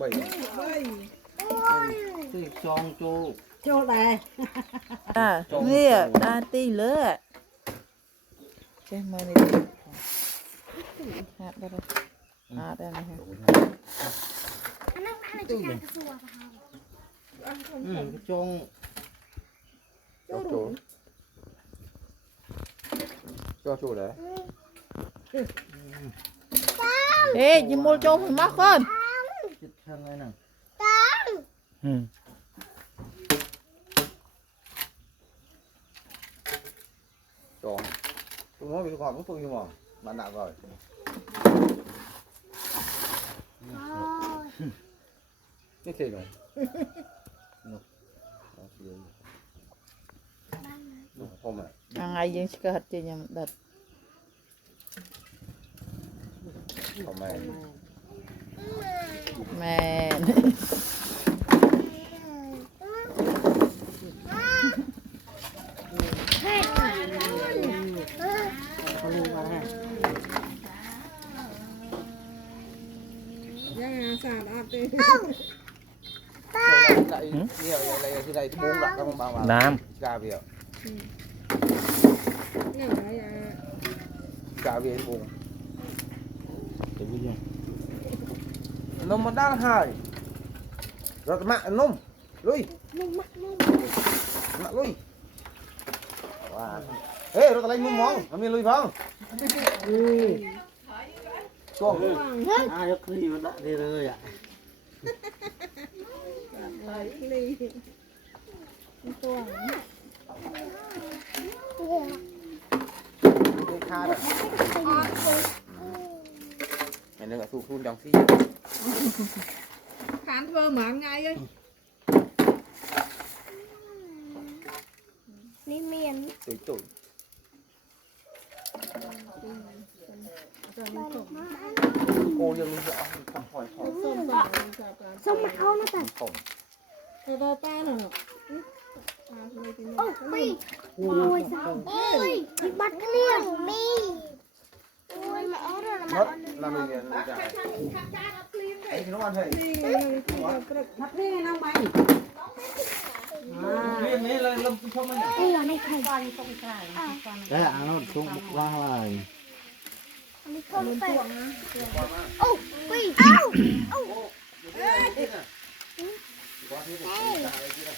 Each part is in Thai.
bảy thì chong châu đây nè ta tí lứa cái mà này hạt đây hạt đây này chong cho chỗ đấy ê chỉ mua cho mình mắc hơn thằng này nè chong tôi nói với con của tôi nhưng mà bạn nào rồi cái gì rồi không mà ngày dân sẽ hết chơi nhầm đợt không mày mẹ lại nhiều lại thì này buông lại các bạn vào Nam cà về cà về buông nômมันด้านหายรถมะนมลุยมะลุยว้าเฮ้ยรถอะไรมึงมองมันมีลุยฟังช่วงยกขึ้นมาได้เลยอ่ะค่าเลยเห็นเลยกับสูนจังซี่ khán thơ mà ngay ấy นี่เมียน ตุ๋ยโอ้ยังมีจะเอาของหอยของ ส่งมาเอานะแต่ ของ thơ thơ ta nè โอ้ปีโอ้ยสาวโอ้ยมีบัตรเนี่ยมีโอ้ยมาเอาเรื่อง รถเรามีเงินจ่ายไอ้ขนมอันเฮ้ย มัดนี่น้องใบ เรื่องนี้เลยลมชมมัน เอ้ยในไข่ ได้อ่านแล้วช่วงว่าอะไร มีข้าวเป็ดโอ้ปีเอ้า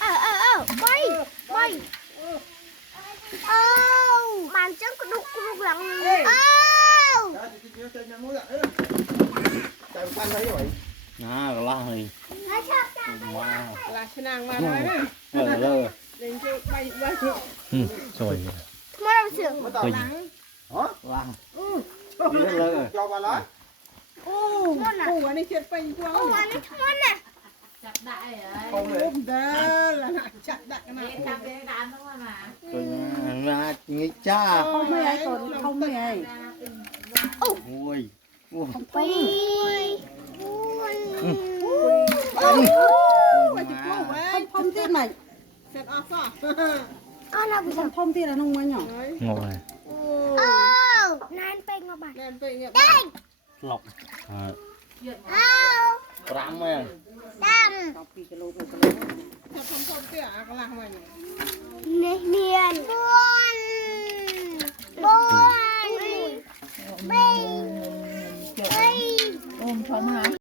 เอ้าไปเอ้ามันจังกระดุกหลังเอ้า จ่ายพันเลยไหม ก็ล่าเลย แล้วชอบจัง ว้าว là chị nàng vào nói nè เลย đến chỗ bay bay สวย มาเราเสือก ไม่ต่อหลังฮะ ว้าวเยอะเลย จอมาแล้ว ô ô anh ấy chết bay qua โอ้วันนี้ทั้งวันน่ะ chặt đại rồi คงเลย ôm đá là chặt đại nào chặt cái đàn thôi mà ตัวนี้งี้จ้า không mấy ai còn không mấy ai โอ้ย ไปโอ้ย mày chụp cô vậy พมที่ไหน set off à อ้าวเราไป พมที่ไหนน้องมันหรอ đấy งงเลย ô อ้าวนานไปงบัตร nên vậy nhỉ หลอก อ้าว กรัมไหม ด thật không không tiếc à có làm mày nhỉ ำเนียนบน